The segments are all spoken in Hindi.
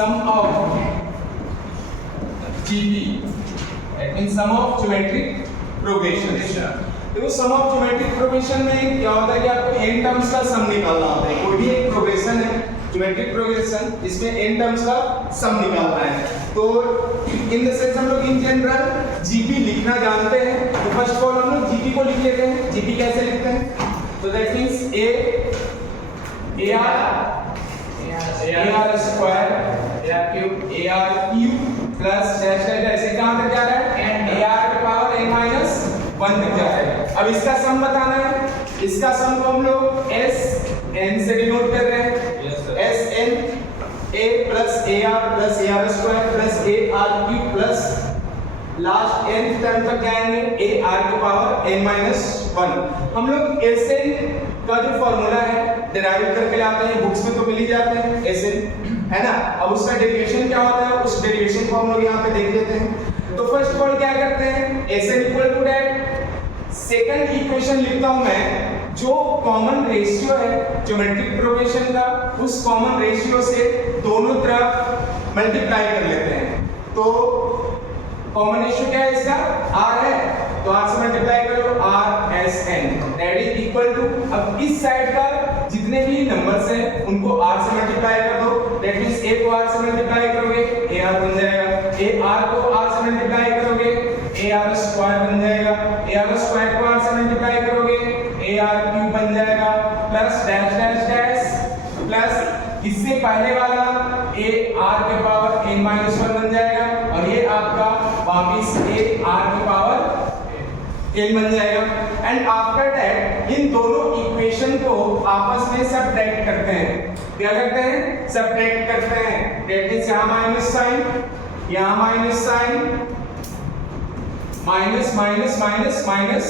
sum of GP, that means sum of geometric progression। देखो सम ऑफ ज्योमेट्रिक प्रोग्रेशन में क्या होता है कि आपको n टर्म्स का सम निकालना होता है। कोई भी एक प्रोग्रेशन है ज्योमेट्रिक प्रोग्रेशन, इसमें n टर्म्स का सम निकालना है। तो इन द सेंस हम लोग इन जनरल जीपी लिखना जानते हैं। तो फर्स्ट ऑफ ऑल हम लोग जीपी को लिख लेते हैं। जीपी कैसे लिखते हैं? तो that means AR square AR cube plus dash dash ऐसे कहां तक जा रहा है? AR की पावर n माइनस 1 तक जा रहा है। अब इसका सम बताना है। इसका सम को हम लोग s n से डिनोट कर रहे हैं। s n a plus AR plus AR square plus AR cube plus last n term तक जाएंगे AR की पावर n माइनस 1। हम लोग Sn का जो फॉर्मूला है डिराइव करके लाते हैं, बुक्स में तो मिल ही जाते हैं Sn, है ना। अब उसका डेरिवेशन क्या होता है, उस डेरिवेशन को हम लोग यहाँ पे देख लेते हैं। तो फर्स्ट ऑफ ऑल क्या करते हैं, Sn equal to that second equation लिखता हूं मैं, जो कॉमन रेशियो है ज्योमेट्रिक प्रोग्रेशन का, उस कॉमन रेशियो से दोनों तरफ मल्टीप्लाई कर लेते हैं। तो कॉमन रेशियो क्या है इसका? r है, तो r से मल्टीप्लाई करो r s n that is equal to, अब इस साइड का जितने भी नंबर्स हैं उनको r से मल्टीप्लाई कर दो। दैट मींस a को r से मल्टीप्लाई करोगे ar बन जाएगा, ar को r से मल्टीप्लाई करोगे AR स्क्वायर बन जाएगा, AR स्क्वायर को r से मल्टीप्लाई करोगे AR क्यूब बन जाएगा plus dash dash dash plus इससे पहले वाला AR के पावर n माइनस 1 बन जाएगा और ये आपका वापिस AR के पावर n बन जाएगा। एंड आफ्टर दैट इन दोनों इक्वेशन को आपस में सबट्रैक्ट करते हैं। क्या करते हैं? सबट्रैक्ट करते हैं। दैट मींस यहां माइनस साइन, यहां minus sign, minus minus minus minus,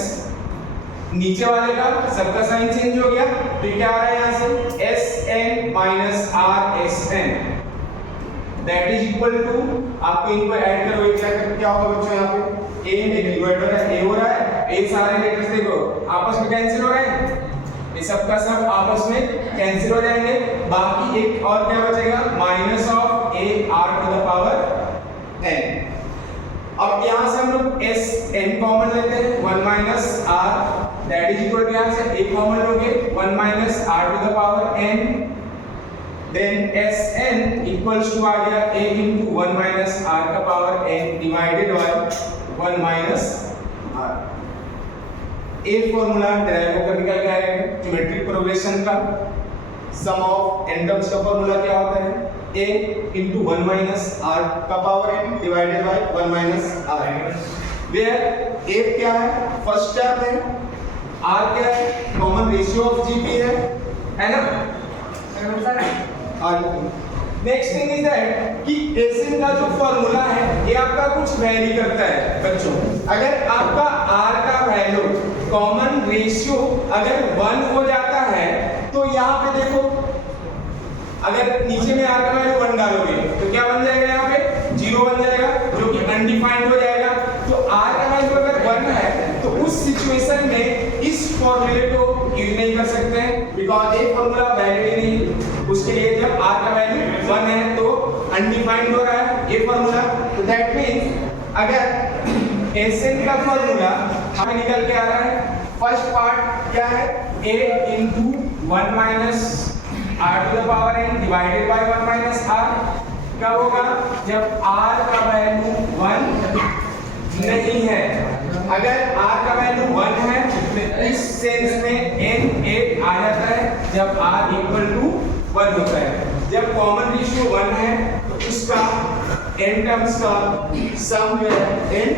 नीचे वाले का सबका साइन चेंज हो गया। तो क्या आ रहा है यहाँ से Sn minus RSn that is equal to, आपको इनको ऐड करोगे क्या होगा बच्चों? यहाँ पे a में डिवाइड हो रहा है, a हो रहा है, a सारे लेटर्स देखो आपस में कैंसिल हो रहे हैं, ये सबका सब आपस में कैंसिल हो जाएंगे। बाकी एक और क्या बचेगा? Minus of AR to the power n। अब यहां से हम लोग Sn कॉमन लेते हैं, 1 minus r that is equal to, यहां से a कॉमन लोगे 1 minus r to the power n, then Sn equals to आ गया a into 1 माइनस r का power n divided by 1 minus r। a formula derive होकर निकल के आएगा ज्योमेट्रिक प्रोग्रेशन का। सम ऑफ n टर्म्स का फॉर्मूला क्या होता है? a into 1 minus r का power n divided by 1 minus r, where a क्या है? फर्स्ट टर्म है, r क्या है? कॉमन रेशियो ऑफ gp है ना। नेक्स्ट थिंग इज दैट कि Sn का जो फॉर्मूला है ये आपका कुछ वैरी करता है बच्चों। अगर आपका r का वैल्यू कॉमन रेशियो अगर 1 हो जाता है तो यहाँ पे देखो, अगर नीचे में r का वैल्यू 1 डालोगे तो क्या बन जाएगा? यहाँ पे 0 बन जाएगा जो कि अनडिफाइंड हो जाएगा। तो r का वैल्यू अगर 1 है तो उस सिचुएशन में इस फॉर्मूले को यूज नहीं कर सकते हैं, बिकॉज़ ये फॉर्मूला वैलिड नहीं। उसके लिए जब r का वैल्यू 1 है तो अनडिफाइंड हो रहा है ये फॉर्मूला। तो दैट मींस अगर Sn का फॉर्मूला हमें निकल के आ रहा है, फर्स्ट पार्ट क्या है? a into 1 minus r to the power n divided by 1 minus r। कब होगा? जब r का वैल्यू 1 नहीं है। अगर r का वैल्यू 1 है तो इस सेंस में n 8 आ जाता है जब r इक्वल टू 1 होता है। जब कॉमन रेशियो 1 है तो उसका n टर्म्स का सम जो है n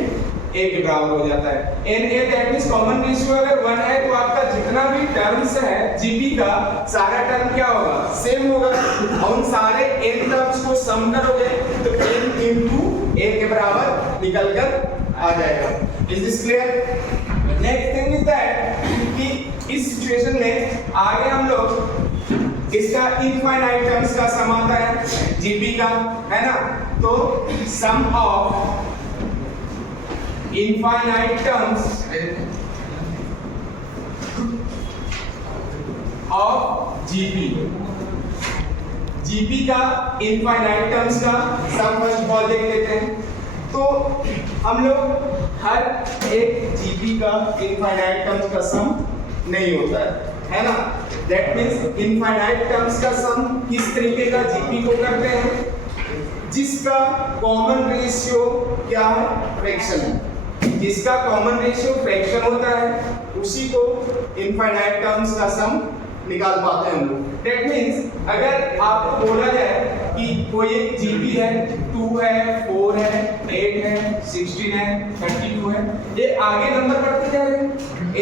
a के बराबर हो जाता है। n a that means common ratio अगर 1 है तो आपका जितना भी टर्म्स है जीपी का सारा टर्म क्या होगा? सेम होगा। और उन सारे n टर्म्स को सम करोगे तो n into a के बराबर निकलकर आ जाएगा। Is this clear? Next thing is that कि इस सिचुएशन में आगे हम लोग इसका इनफाइनाइट टर्म्स का सम आता है जीपी का, है ना। तो sum of infinite terms of GP GP का इनफाइनाइट टर्म्स का सम फर्स्ट ऑफ ऑल देख लेते हैं। तो हम लोग हर एक जीपी का इनफाइनाइट टर्म्स का सम नहीं होता है ना। दैट मींस इनफाइनाइट टर्म्स का सम किस तरीके का जीपी को करते हैं, जिसका कॉमन रेशियो क्या है, फ्रैक्शन है। जिसका कॉमन रेशियो फ्रैक्शन होता है उसी को इनफाइनाइट टर्म्स का सम निकाल पाते हैं हम लोग। दैट मींस अगर आपको बोला जाए कि कोई एक जीपी है, 2 है, 4 है, 8 है, 16 है, 32 है, ये आगे नंबर बढ़ते जा रहे हैं,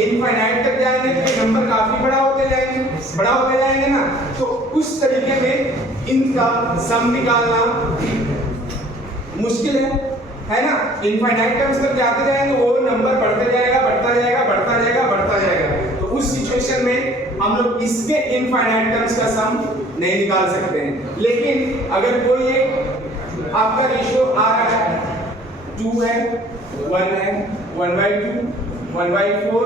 इनफाइनाइट तक जाएंगे तो ये नंबर काफी बड़ा होते जाएंगे ना। तो उस तरीके में इनका सम निकालना मुश्किल है ना। इनफाइनाइट टर्म्स तक जाते जाएंगे, वो नंबर बढ़ते जाएगा, बढ़ता जाएगा, बढ़ता जाएगा, बढ़ता जाएगा। तो उस सिचुएशन में हम लोग इसके इनफाइनाइट टर्म्स का सम नहीं निकाल सकते हैं। लेकिन अगर कोई एक आपका रेशियो आ रहा है, 2 है, 1 है, 1/2, 1/4,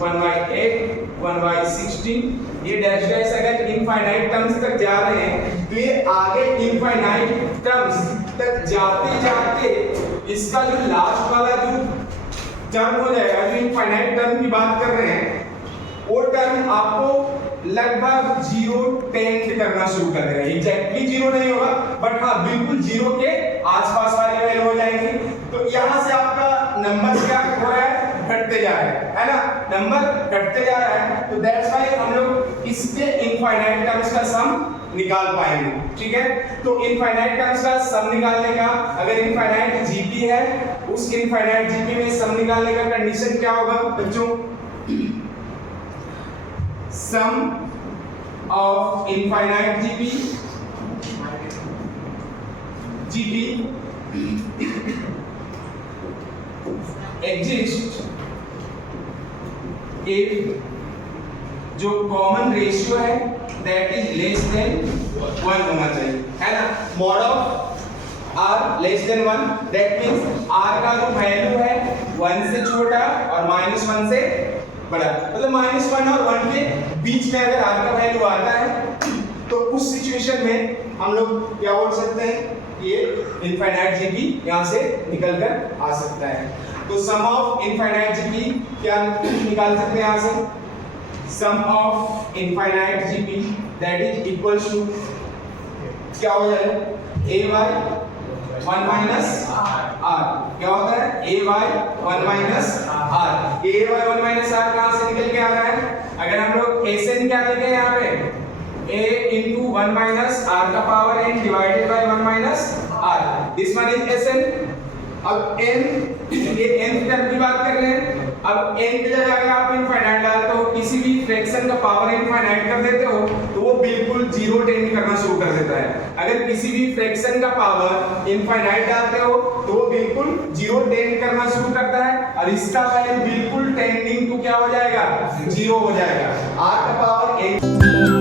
1/8, 1/16, ये डैश डैश अगर इनफाइनाइट टर्म्स तक जा रहे हैं तो ये आगे इनफाइनाइट टर्म्स तक जाते जाते इसका जो लास्ट वाला जो टर्म हो जाएगा, जो इनफाइनाइट टर्म की बात कर रहे हैं, वो टर्म आपको लगभग 0 टेंड करना शुरू कर देगा। एग्जैक्टली 0 नहीं होगा, बट हाँ बिल्कुल 0 के आसपास वाली वैल्यू हो जाएंगी। तो यहाँ से आपका नंबर क्या हो रहा है, घटते जा रहा है ना, नंबर घटते जा रहा है। तो दैट्स व्हाई हम लोग इसके इनफाइनाइट टर्म्स का सम निकाल पाएंगे। ठीक है, तो इनफाइनाइट टर्म्स का सम निकालने का, अगर इनफाइनाइट जीपी है, उस इनफाइनाइट जीपी में सम निकालने का कंडीशन क्या होगा बच्चों, sum of infinite GP exists if जो कॉमन रेशियो है दैट इज लेस देन 1 होना चाहिए, है ना। Mod of r less than 1, that means r का जो वैल्यू है 1 से छोटा और -1 से बड़ा, मतलब -1 और 1 के बीच में अगर r का वैल्यू आता है तो उस सिचुएशन में हम लोग क्या बोल सकते हैं, ये इनफाइनाइट जीपी यहां से निकल कर आ सकता है। तो सम ऑफ इनफाइनाइट जीपी क्या निकाल सकते हैं यहां से, sum of infinite GP that is equals to क्या हो जाएगा, ay 1 माइनस r, क्या होता है ay 1 minus r। ay 1 minus r कहां से निकल के आ रहा है, अगर हम लोग sn क्या लिखे यहाँ पे, a into 1 minus r का power n divided by 1 minus r, this one is sn। अब n, ये n टर्म की बात कर रहे हैं, अब n की जगह अगर आप इनफाइनाइट डालते हो, किसी भी फ्रैक्शन का पावर इनफाइनाइट कर देते हो तो वो बिल्कुल 0 टेंड करना शुरू कर देता है। अगर किसी भी फ्रैक्शन का पावर इनफाइनाइट डालते हो तो वो बिल्कुल 0 टेंड करना शुरू करता है, और इसका वैल्यू बिल्कुल टेंडिंग टू क्या हो जाएगा, 0 हो जाएगा। r का पावर n